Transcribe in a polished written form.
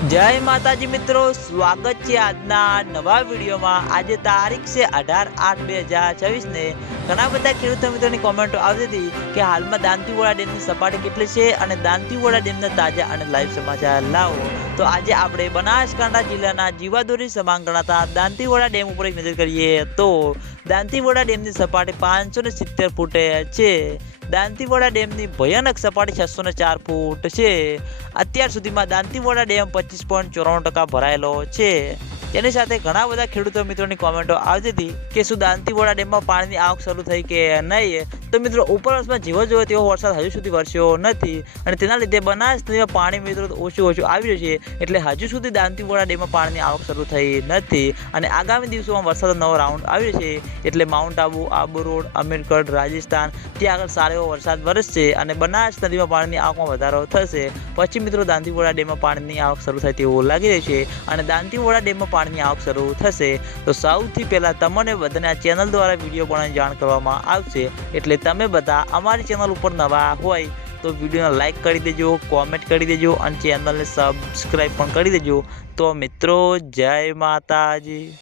जय माताजी मित्रों, स्वागत है आजना नवा वीडियो में। आज तारीख से 18/8/2024 ने घना बधा खेडूत मित्रों की कमेंटो आवती थी कि हाल में दांतीवाड़ा डेम की सपाटी केटली छे अने दांतीवाड़ा डेम ताजा अने लाइव समाचार लावो। तो आज आपणे बनासकांठा जिल्लाना जीवादोरी समान गणाता दांतीवाड़ा डेम पर एक नजर करिए तो दांतीवाड़ा डेम की सपाटी 570 फूटे छे। दांतीवाड़ा डेम की भयानक सपाटी 604 फूट है। अत्यार सुधीमां दांतीवाड़ा डेम 25.94% भरायेलो छे। तेनी साथे घणा बधा खेडूत मित्रों की कमेंटो आवती थी कि शुं दांतीवाड़ा डेम में पानी आवक शरू थई के नहीं। तो मित्रों उपरवासमां जेવો जोईए तेवो वरसाद हजू सुधी वरस्यो नथी अने तेना लीधे बनास नदीमां पाणी मित्रों ओछुं આવી રહ્યું છે। એટલે હજુ સુધી દાંતીવાડા ડેમમાં પાણીની આવક શરૂ થઈ નથી અને આગામી દિવસોમાં વરસાદનો નવો રાઉન્ડ આવી રહ્યો છે। એટલે માઉન્ટ આબુ, આબુ રોડ, અમીરગઢ, રાજસ્થાન ત્યાં આગળ સારો એવો વરસાદ વરસશે અને બનાસ નદીમાં પાણીની આવકમાં વધારો થશે। પછી મિત્રો દાંતીવાડા ડેમમાં પાણીની આવક શરૂ થાય તેવું લાગી રહ્યું છે અને દાંતીવાડા ડેમમાં પાણીની આવક શરૂ થશે તો સૌથી પહેલા તમને બધાને આ ચેનલ દ્વારા વિડીયો બનાવીને જાણ કરવામાં આવશે। એટલે તમે બધા અમારી ચેનલ ઉપર નવા હોય तो वीडियो ने लाइक कर दीजिए, कॉमेंट कर दीजिए और चैनल ने सब्सक्राइब कर दीजिए। तो मित्रों जय माताजी।